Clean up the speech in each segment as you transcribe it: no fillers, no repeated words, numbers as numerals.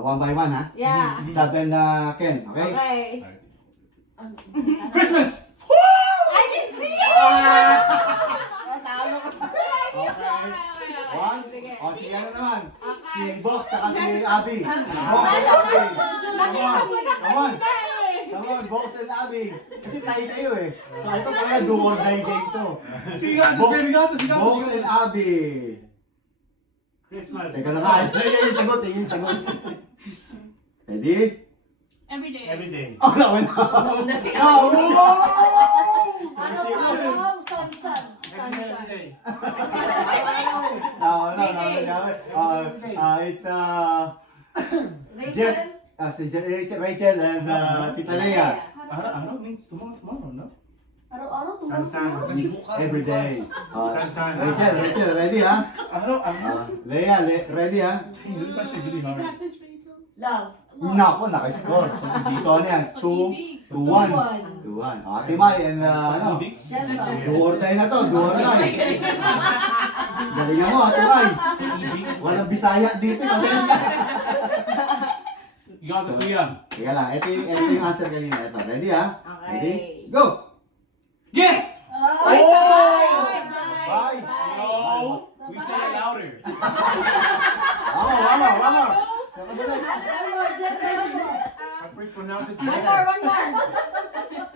One by one, ha? Yeah. Tab and Ken, okay? Okay. Christmas! I can see it! Talo ka. Okay. One. O, si ano naman? Si Boss, saka si Abby. Boss and Abby. Come on. Come on, Boss and Abby. Kasi tayo kayo eh. So, ito talaga do or die game to. Boss and Abby. Christmas. Teka na nga. Yan yung sagot eh. Yung sagot. Ready? Every day. Every day. Oh, naman. Nauna si Oh! Sun. Every day. No. It's Jeff, si Rachel and Tita Lea. Araw means tomorrow, no? Araw-araw San. Every day. San. Rachel, ready ha? Araw. Lea, ready ha? This is actually really hard. Got this, Rachel. Love. Nako, naka-score. Hindi so yan. 2-1. 2-1. Ate Mai and ano? Do or die na to, do or die. Galingan mo, Ate Mai. Walang Bisaya dito kasi. You got this, Kuya. Teka lang, ito yung answer kanina. Ito, ready ha? Okay. Ready? Go! Gift! Bye! Bye! No, we say it louder. One more. Sa kabilang. I pronounce it One better. more.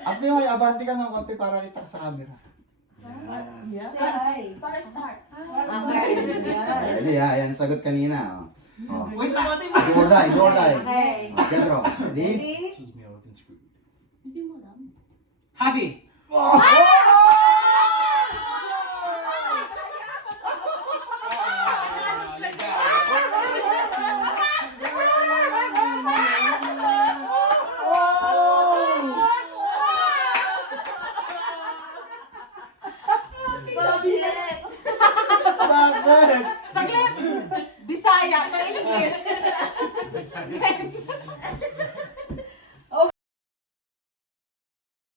Ate Mai, abante ka ng konti para kita ka sa camera. Say hi. Para start. Okay. Ready ha? Yan ang sagot kanina. Oh. Wait lang. Do or die. Okay. Jethro, ready? Excuse me, I wasn't screwed. Hindi mo alam. Happy! Bakit? Saglit! Bisaya, ka English.